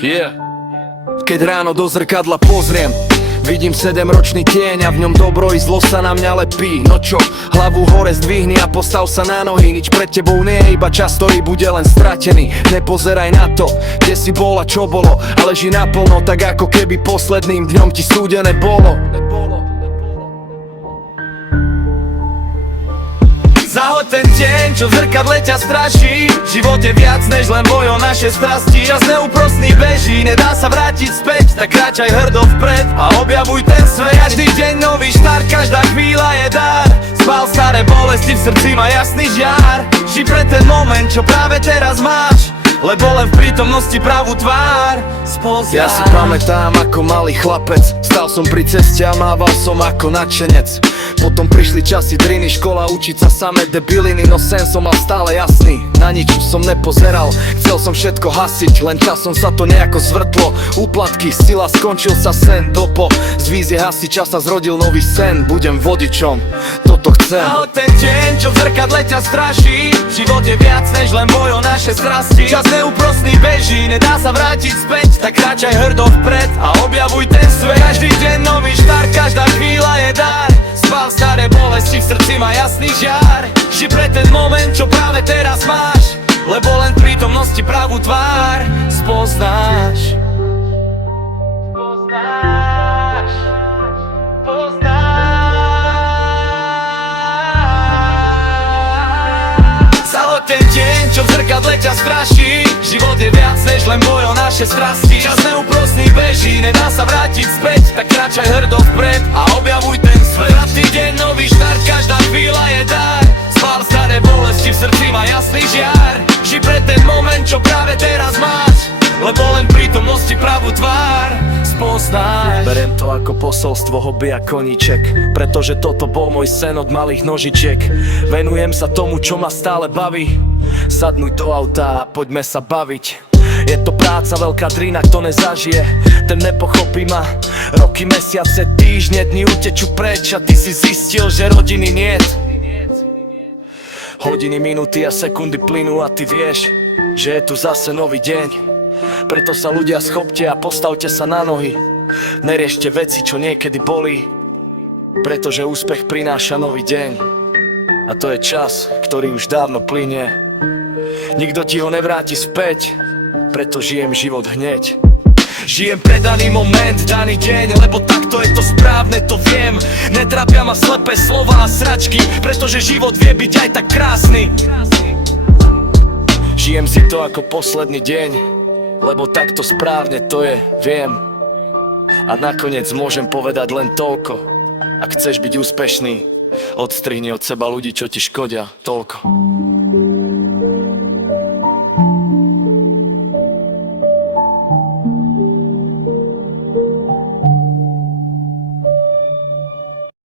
Yeah. Keď ráno do zrkadla pozriem, vidím 7-ročný tieň a v ňom dobro i zlo sa na mňa lepí. No čo, hlavu hore zdvihni a postav sa na nohy. Nič pred tebou nie je, iba čas, ktorý bude len stratený. Nepozeraj na to, kde si bol a čo bolo, ale ži naplno, tak ako keby posledným dňom ti súdené bolo. Zahoď ten deň, čo v zrkadle ťa straší. V živote viac než len boj o naše strasti. Čas neúprosný beží, nedá sa vrátiť späť, tak kráčaj hrdo vpred a objavuj ten svet. Každý deň nový štart, každá chvíľa je dar. Spál staré bolesti, v srdci má jasný žiar. Ži pre ten moment, čo práve teraz máš, lebo len v prítomnosti pravú tvár spoznáš. Ja si pamätám ako malý chlapec, stál som pri ceste a mával som ako nadšenec. Potom prišli časy driny, škola, učiť sa samé debiliny, no sen som mal stále jasný. Na nič som nepozeral, chcel som všetko hasiť, len časom sa to nejako zvrtlo. Úplatky, sila, skončil sa sen, dopo z vízie hasiča sa zrodil nový sen. Budem vodičom, toto chcem. A ten deň, čo v zrkadle ťa straší. V živote viac než len boj o naše strasti. Čas neúprosný beží, nedá sa vrátiť späť, tak kráčaj hrdo vpred a objavuj ten svet. Každý deň nový štart, každá chvíľa je dar. Spál staré bolesti, v srdci má jasný žiar. Ži pre ten moment, čo práve teraz máš, lebo len v prítomnosti pravú tvár spoznáš. Zahoď ten deň, čo v zrkadle ťa straší. Život je viac než len boj o naše strasti. Čas neúprosný beží, nedá sa vrátiť späť, tak kráčaj hrdo vpred a objavuj ten svet. Každý deň nový štart, každá chvíľa je dar. Spál staré bolesti, v srdci má jasný žiar. Ži pre ten moment, čo práve teraz máš, lebo len v prítomnosti pravú tvár spoznáš. Beriem to ako posolstvo, hobby a koníček, pretože toto bol môj sen od malých nožičiek. Venujem sa tomu, čo ma stále baví. Sadnuj do auta a poďme sa baviť. Je to práca, veľká drina, kto nezažije, ten nepochopí ma. Roky, mesiace, týždne, dni utečú preč a ty si zistil, že rodiny niet. Hodiny, minúty a sekundy plynú a ty vieš, že je tu zase nový deň. Preto sa ľudia schopte a postavte sa na nohy. Neriešte veci, čo niekedy boli, pretože úspech prináša nový deň. A to je čas, ktorý už dávno plynie. Nikto ti ho nevráti späť, preto žijem život hneď. Žijem pre daný moment, daný deň, lebo takto je to správne, to viem. Netrápia ma slepé slova a sračky, pretože život vie byť aj tak krásny. Žijem si to ako posledný deň, lebo takto správne to je, viem. A nakoniec môžem povedať len toľko: ak chceš byť úspešný, odstrihni od seba ľudí, čo ti škodia, toľko.